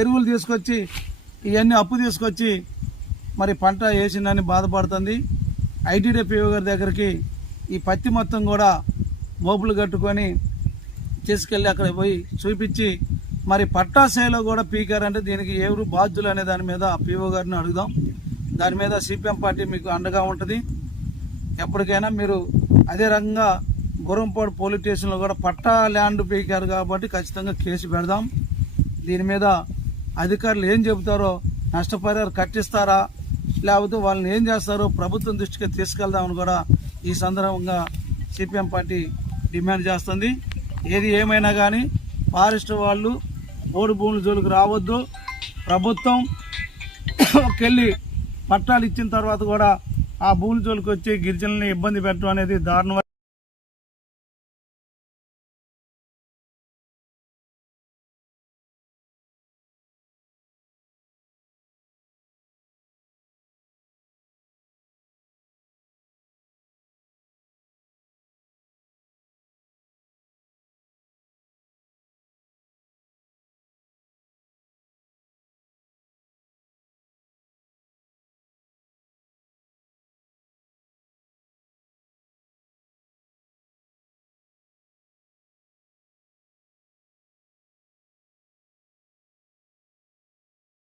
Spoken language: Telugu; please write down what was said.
ఎరువులు తీసుకొచ్చి ఇవన్నీ అప్పు తీసుకొచ్చి మరి పంట వేసిందని బాధపడుతుంది. ఐటీడీ పిఓ గారి దగ్గరికి ఈ పత్తి మొత్తం కూడా మోపులు కట్టుకొని తీసుకెళ్ళి అక్కడ పోయి చూపించి మరి పట్టా సేలో కూడా పీకారంటే దీనికి ఎవరు బాధ్యులు అనే దాని మీద పిఓ గారిని అడుగుదాం. దాని మీద సిపిఎం పార్టీ మీకు అండగా ఉంటుంది. ఎప్పటికైనా మీరు అదే రకంగా గుర్రంపాడు పోలీస్ స్టేషన్లో కూడా పట్టా ల్యాండ్ పీకారు కాబట్టి ఖచ్చితంగా కేసు పెడదాం. దీని మీద అధికారులు ఏం చెబుతారో, నష్టపరిహారం కట్టిస్తారా లేకపోతే వాళ్ళని ఏం చేస్తారో ప్రభుత్వం దృష్టికి తీసుకెళ్దామని కూడా ఈ సందర్భంగా సిపిఎం పార్టీ డిమాండ్ చేస్తుంది. ఏది ఏమైనా కానీ ఫారెస్ట్ వాళ్ళు పోడు భూముల జోలికి రావద్దు. ప్రభుత్వం కెళ్ళి పట్టాలు ఇచ్చిన తర్వాత కూడా ఆ భూముల జోలికి వచ్చి గిరిజనుల్ని ఇబ్బంది పెట్టడం అనేది దారుణం.